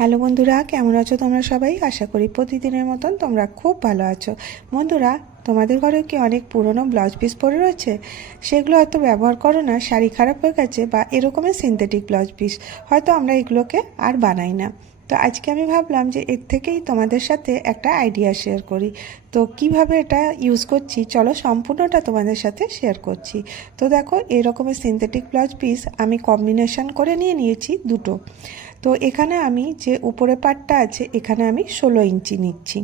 Hello বন্ধুরা, কেমন আছো তোমরা সবাই? আশা করি প্রতিদিনের মতন তোমরা খুব ভালো আছো। বন্ধুরা, তোমাদের ঘরেও কি অনেক পুরনো ব্লাউজ পিস পরে রয়েছে? সেগুলো হয়তো ব্যবহার করো না, শাড়ি খারাপ হয়ে গেছে বা এরকমের সিনথেটিক ব্লাউজ পিস হয়তো আমরা এগুলোকে আর বানাই না। তো আজকে আমি ভাবলাম যে এর থেকেই তোমাদের সাথে একটা আইডিয়া শেয়ার করি। তো কিভাবে এটা ইউজ করছি চলো সম্পূর্ণটা তোমাদের সাথে শেয়ার করছি। তো দেখো, এরকমের সিনথেটিক ব্লাউজ পিস আমি কম্বিনেশন করে নিয়েছি দুটো। তো এখানে আমি যে উপরে পাটটা আছে এখানে আমি 16 ইঞ্চি নিচ্ছি।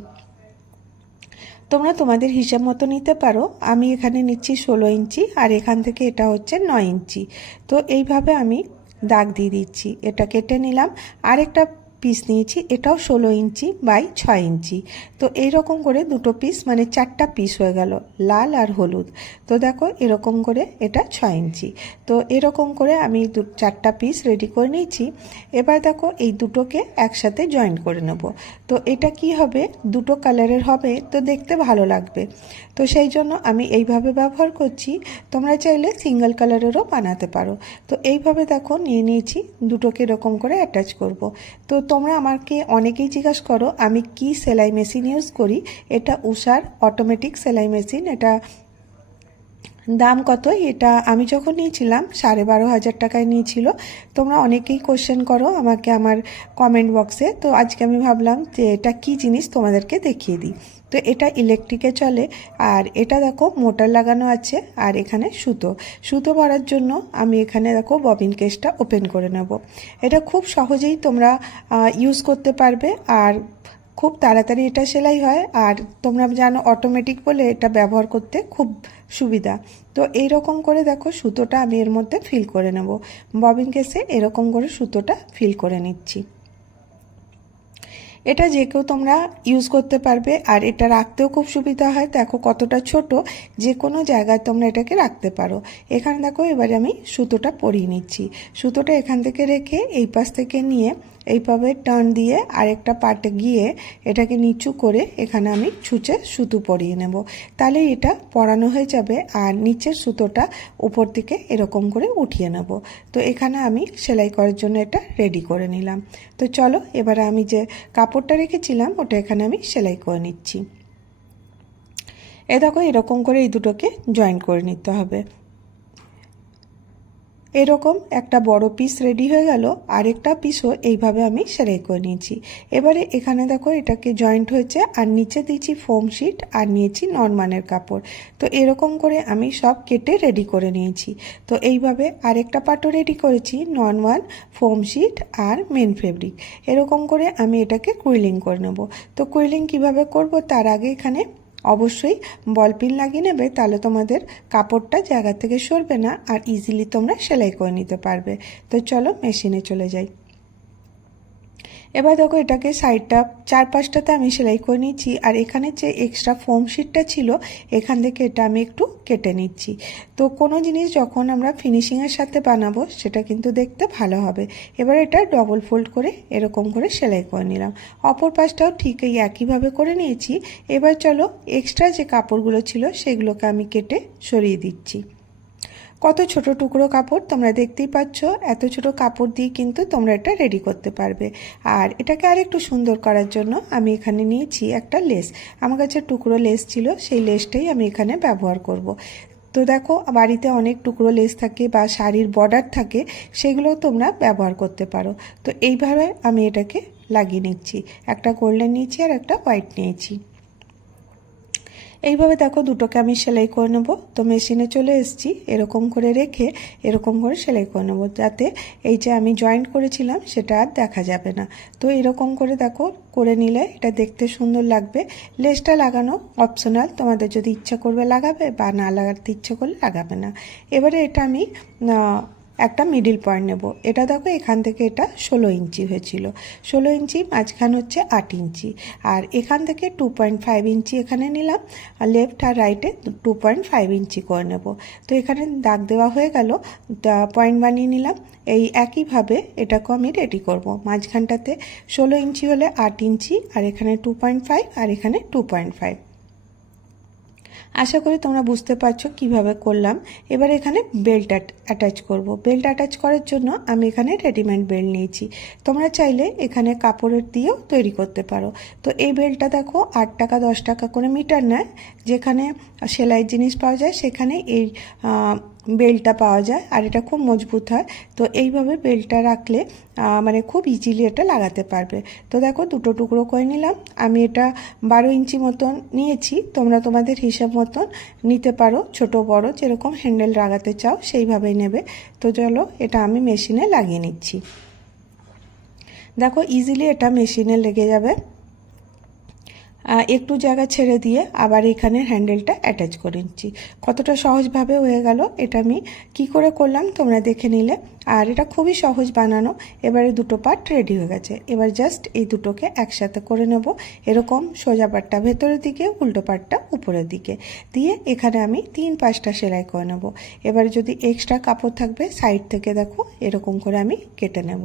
তোমরা তোমাদের হিসাব মতো নিতে পারো। আমি এখানে নিচ্ছি 16 ইঞ্চি আর এখান থেকে এটা হচ্ছে 9 ইঞ্চি। তো এইভাবে আমি দাগ দিয়ে দিচ্ছি। এটা কেটে নিলাম। আরেকটা পিস নিয়েছি, এটাও 16 ইঞ্চি বাই 6 ইঞ্চি। তো এইরকম করে দুটো পিস মানে 4টা পিস হয়ে গেল, লাল আর হলুদ। তো দেখো এরকম করে এটা 6 ইঞ্চি। তো এরকম করে আমি 4টা পিস রেডি করে নিয়েছি। এবার দেখো এই দুটোকে একসাথে জয়েন করে নেব। তো এটা কি হবে, দুটো কালারের হবে, তো দেখতে ভালো লাগবে। তো সেই জন্য আমি এইভাবে ব্যবহার করছি। তোমরা চাইলে সিঙ্গেল কালারেরও বানাতে পারো। তো এইভাবে দেখো নিয়ে নিয়েছি, দুটোকে এরকম করে অ্যাটাচ করব। তো তোমরা আমাকে অনেকেই জিজ্ঞাসা করো আমি কি সেলাই মেশিন ইউজ করি। এটা উষার অটোমেটিক সেলাই মেশিন। এটা দাম কত? এটা আমি যখন নিয়েছিলাম 12,500 টাকায় নিয়েছিল। তোমরা অনেকেই কোশ্চেন করো আমাকে আমার কমেন্ট বক্সে। তো আজকে আমি ভাবলাম যে এটা কি জিনিস তোমাদেরকে দেখিয়ে দিই। তো এটা ইলেকট্রিকে চলে। আর এটা দেখো মোটর লাগানো আছে আর এখানে সুতো সুতো ভরার জন্য আমি এখানে দেখো ববিন কেসটা ওপেন করে নেব। এটা খুব সহজেই তোমরা ইউজ করতে পারবে আর খুব তাড়াতাড়ি এটা সেলাই হয়। আর তোমরা জানো অটোমেটিক বলে এটা ব্যবহার করতে খুব সুবিধা। তো এইরকম করে দেখো সুতোটা আমি এর মধ্যে ফিল করে নেব। ববিন কেসে এরকম করে সুতোটা ফিল করে নিচ্ছি। এটা যে কেউ তোমরা ইউজ করতে পারবে আর এটা রাখতেও খুব সুবিধা হয়। দেখো কতটা ছোট, যে কোনো জায়গায় তোমরা এটাকে রাখতে পারো। এখানে দেখো এবারে আমি সুতোটা পরিয়ে নিচ্ছি। সুতোটা এখান থেকে রেখে এই পাশ থেকে নিয়ে এইভাবে টার্ন দিয়ে আরেকটা পার্টে গিয়ে এটাকে নিচু করে এখানে আমি ছুঁচে সুতো পরিয়ে নেব। তাহলে এটা পরানো হয়ে যাবে আর নিচের সুতোটা উপর থেকে এরকম করে উঠিয়ে নেব। তো এখানে আমি সেলাই করার জন্য এটা রেডি করে নিলাম। তো চলো এবারে আমি যে কাপড়টা রেখেছিলাম ওটা এখানে আমি সেলাই করে নিচ্ছি। দেখো এরকম করে এই দুটোকে জয়েন করে নিতে হবে। এরকম একটা বড় পিস রেডি হয়ে গেল। আরেকটা পিসও এইভাবে আমি সেলাই করে নিয়েছি। এবারে এখানে দেখো এটাকে জয়েন্ট হয়েছে আর নিচে দিয়েছি ফোম শিট আর নিয়েছি নরমানের কাপড়। তো এরকম করে আমি সব কেটে রেডি করে নিয়েছি। তো এইভাবে আরেকটা পাটও রেডি করেছি, নরমাল, ফোম শিট আর মেন ফেব্রিক। এরকম করে আমি এটাকে কুইলিং করে নেব। তো কুইলিং কিভাবে করব তার আগে এখানে অবশ্যই বল পিন লাগিয়ে নেবে, তাহলে তোমাদের কাপড়টা জায়গা থেকে সরবে না আর ইজিলি তোমরা সেলাই করে নিতে পারবে। তো চলো মেশিনে চলে যাই। এবার দেখো এটাকে সাইডটা 4-5টাতে আমি সেলাই করে নিচ্ছি আর এখানে যে এক্সট্রা ফোম শিটটা ছিল এখান থেকে এটা আমি একটু কেটে নিচ্ছি। তো কোনো জিনিস যখন আমরা ফিনিশিংয়ের সাথে বানাবো সেটা কিন্তু দেখতে ভালো হবে। এবার এটা ডবল ফোল্ড করে এরকম করে সেলাই করে নিলাম। অপর পাশটাও ঠিক এই একইভাবে করে নিয়েছি। এবার চলো এক্সট্রা যে কাপড়গুলো ছিল সেগুলোকে আমি কেটে সরিয়ে দিচ্ছি। কত ছোট টুকরো কাপড় তোমরা দেখতেই পাচ্ছ। এত ছোট কাপড় দিয়ে কিন্তু তোমরা এটা রেডি করতে পারবে। আর এটাকে আরেকটু সুন্দর করার জন্য আমি এখানে নিয়েছি একটা লেস। আমার কাছে টুকরো লেস ছিল, সেই লেসটাই আমি এখানে ব্যবহার করব। তো দেখো বাড়িতে অনেক টুকরো লেস থাকে বা শাড়ির বর্ডার থাকে, সেগুলো তোমরা ব্যবহার করতে পারো। তো এইভাবে আমি এটাকে লাগিয়ে নিচ্ছি। একটা গোল্ডেন নিয়েছি আর একটা হোয়াইট নিয়েছি। এইভাবে দেখো দুটোকে আমি সেলাই করে নেব। তো মেশিনে চলে এসেছি, এরকম করে রেখে এরকম করে সেলাই করে নেব যাতে এই যে আমি জয়েন্ট করেছিলাম সেটা আর দেখা যাবে না। তো এরকম করে দেখো করে নিলে এটা দেখতে সুন্দর লাগবে। লেসটা লাগানো অপশনাল, তোমাদের যদি ইচ্ছা করবে লাগাবে বা না লাগাতে ইচ্ছা করলে লাগাবে না। এবারে এটা আমি একটা মিডিল পয়েন্ট নেব। এটা দেখো এখান থেকে এটা 16 ইঞ্চি হয়েছিল। 16 ইঞ্চি, মাঝখান হচ্ছে 8 ইঞ্চি আর এখান থেকে 2.5 ইঞ্চি এখানে নিলাম আর লেফট আর রাইটে 2.5 ইঞ্চি করে নেব। তো এখানে দাগ দেওয়া হয়ে গেল, পয়েন্ট বানিয়ে নিলাম। এই একইভাবে এটাকেও আমি রেডি করব। মাঝখানটাতে 16 ইঞ্চি হলে 8 ইঞ্চি আর এখানে 2.5 আর এখানে 2.5। আশা করি তোমরা বুঝতে পারছো কিভাবে করলাম। এবার এখানে বেল্ট অ্যাটাচ করব। বেল্ট অ্যাটাচ করার জন্য আমি এখানে রেডিমেড বেল্ট নিয়েছি। তোমরা চাইলে এখানে কাপড়ের দিয়েও তৈরি করতে পারো। তো এই বেল্টটা দেখো 8 টাকা 10 টাকা করে মিটার নেয়। যেখানে সেলাইয়ের জিনিস পাওয়া যায় সেখানে এই বেল্টটা পাওয়া যায়, আর এটা খুব মজবুত হয়। তো এইভাবে বেল্টটা রাখলে মানে খুব ইজিলি এটা লাগাতে পারবে। তো দেখো দুটো টুকরো করে নিলাম। আমি এটা 12 ইঞ্চি মতন নিয়েছি, তোমরা তোমাদের হিসাব মতন নিতে পারো, ছোট বড় যেরকম হ্যান্ডেল লাগাতে চাও সেইভাবেই নেবে। তো চলো এটা আমি মেশিনে লাগিয়ে নিচ্ছি। দেখো ইজিলি এটা মেশিনে লেগে যাবে। একটু জায়গা ছেড়ে দিয়ে আবার এখানে হ্যান্ডেলটা অ্যাটাচ করে নিচ্ছি। কতটা সহজভাবে হয়ে গেল। এটা আমি কি করে করলাম তোমরা দেখে নিলে। আর এটা খুবই সহজ বানানো। এবারে দুটো পার্ট রেডি হয়ে গেছে। এবার জাস্ট এই দুটোকে একসাথে করে নেব। এরকম সোজা পাটটা ভেতরের দিকে, উল্টো পাটটা উপরের দিকে দিয়ে এখানে আমি 3-5টা সেলাই করে নেব। এবার যদি এক্সট্রা কাপড় থাকবে সাইড থেকে দেখো এরকম করে আমি কেটে নেব।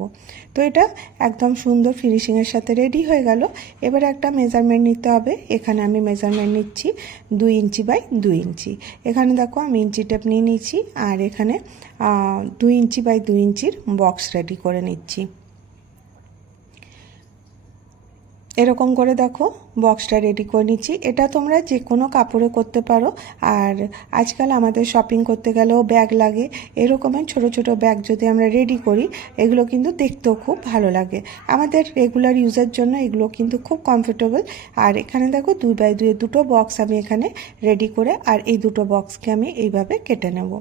তো এটা একদম সুন্দর ফিনিশিংয়ের সাথে রেডি হয়ে গেল। এবার একটা মেজারমেন্ট নিতে হবে। এখানে আমি মেজারমেন্ট নিচ্ছি 2 ইঞ্চি বাই 2 ইঞ্চি। এখানে দেখো আমি ইঞ্চি টেপ নিয়ে নিচ্ছি, আর এখানে 2 ইঞ্চি বাই 2 ইঞ্চির বক্স রেডি করে নিচ্ছি। এরকম করে দেখো বক্সটা রেডি করে নিচ্ছি। এটা তোমরা যে কোনো কাপড়ে করতে পারো। আর আজকাল আমাদের শপিং করতে গেলেও ব্যাগ লাগে। এরকমের ছোট ছোট ব্যাগ যদি আমরা রেডি করি, এগুলো কিন্তু দেখতেও খুব ভালো লাগে। আমাদের রেগুলার ইউজের জন্য এগুলো কিন্তু খুব কমফোর্টেবল। আর এখানে দেখো 2 বাই 2 দুটো বক্স আমি এখানে রেডি করে, আর এই দুটো বক্সকে আমি এইভাবে কেটে নেব।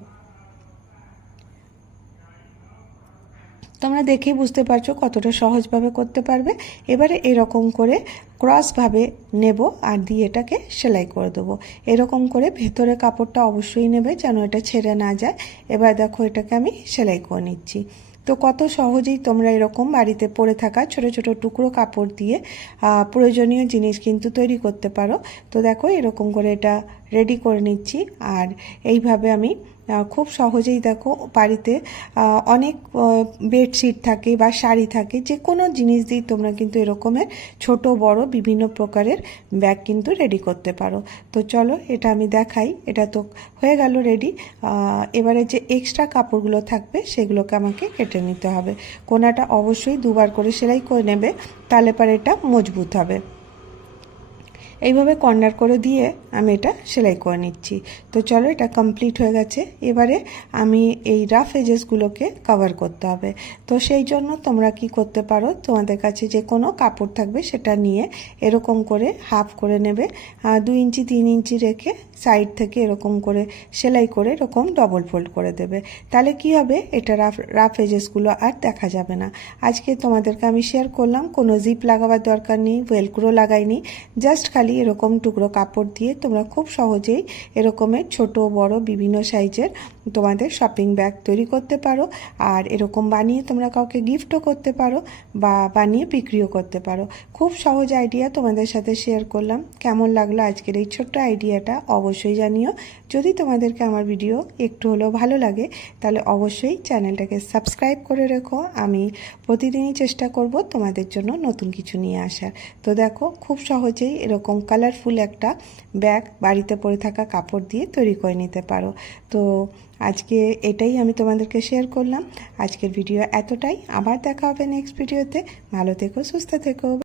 তোমরা দেখেই বুঝতে পারছো কতটা সহজভাবে করতে পারবে। এবারে এরকম করে ক্রসভাবে নেব আর দিয়ে এটাকে সেলাই করে দেবো। এরকম করে ভেতরে কাপড়টা অবশ্যই নেবে যেন এটা ছেড়ে না যায়। এবার দেখো এটাকে আমি সেলাই করে নিচ্ছি। তো কত সহজেই তোমরা এরকম বাড়িতে পরে থাকা ছোট ছোট টুকরো কাপড় দিয়ে প্রয়োজনীয় জিনিস কিন্তু তৈরি করতে পারো। তো দেখো এরকম করে এটা রেডি করে নিচ্ছি। আর এইভাবে আমি খুব সহজেই দেখো বাড়িতে অনেক বেডশিট থাকে বা শাড়ি থাকে, যে কোনো জিনিস দিয়ে তোমরা কিন্তু এরকমের ছোট বড় বিভিন্ন প্রকারের ব্যাগ কিন্তু রেডি করতে পারো। তো চলো এটা আমি দেখাই। এটা তো হয়ে গেল রেডি। এবারে যে এক্সট্রা কাপড়গুলো থাকবে সেগুলোকে আমাকে কেটে নিতে হবে। কোনাটা অবশ্যই 2বার করে সেলাই করে নেবে, তাহলে পরে এটা মজবুত হবে। এইভাবে কর্নার করে দিয়ে আমি এটা সেলাই করে নিচ্ছি। তো চলো এটা কমপ্লিট হয়ে গেছে। এবারে আমি এই রাফ এজেসগুলোকে কভার করতে হবে। তো সেই জন্য তোমরা কি করতে পারো, তোমাদের কাছে যে কোনো কাপড় থাকবে সেটা নিয়ে এরকম করে হাফ করে নেবে। 2 ইঞ্চি 3 ইঞ্চি রেখে সাইড থেকে এরকম করে সেলাই করে এরকম ডবল ফোল্ড করে দেবে। তাহলে কি হবে, এটা রাফ এজেসগুলো আর দেখা যাবে না। আজকে তোমাদেরকে আমি শেয়ার করলাম, কোনো জিপ লাগাবার দরকার নেই, ভেলক্রো লাগাইনি, জাস্ট খালি এরকম টুকরো কাপড় দিয়ে তোমরা খুব সহজেই এরকমের ছোট বড় বিভিন্ন সাইজের তোমাদের শপিং ব্যাগ তৈরি করতে পারো। আর এরকম বানিয়ে তোমরা কাউকে গিফটও করতে পারো বা বানিয়ে বিক্রিও করতে পারো। খুব সহজ আইডিয়া তোমাদের সাথে শেয়ার করলাম। কেমন লাগলো আজকের এই ছোট্ট আইডিয়াটা অবশ্যই জানিও। যদি তোমাদেরকে আমার ভিডিও একটু হলেও ভালো লাগে তাহলে অবশ্যই চ্যানেলটাকে সাবস্ক্রাইব করে রেখো। আমি প্রতিদিনই চেষ্টা করব তোমাদের জন্য নতুন কিছু নিয়ে আসার। তো দেখো খুব সহজেই এরকম কালারফুল একটা ব্যাগ বাড়িতে পরে থাকা কাপড় দিয়ে তৈরি করে নিতে পারো। তো আজকে এটাই আমি তোমাদেরকে শেয়ার করলাম। আজকের ভিডিও এতটাই। আবার দেখা হবে নেক্সট ভিডিওতে। ভালো থেকো, সুস্থ থেকো।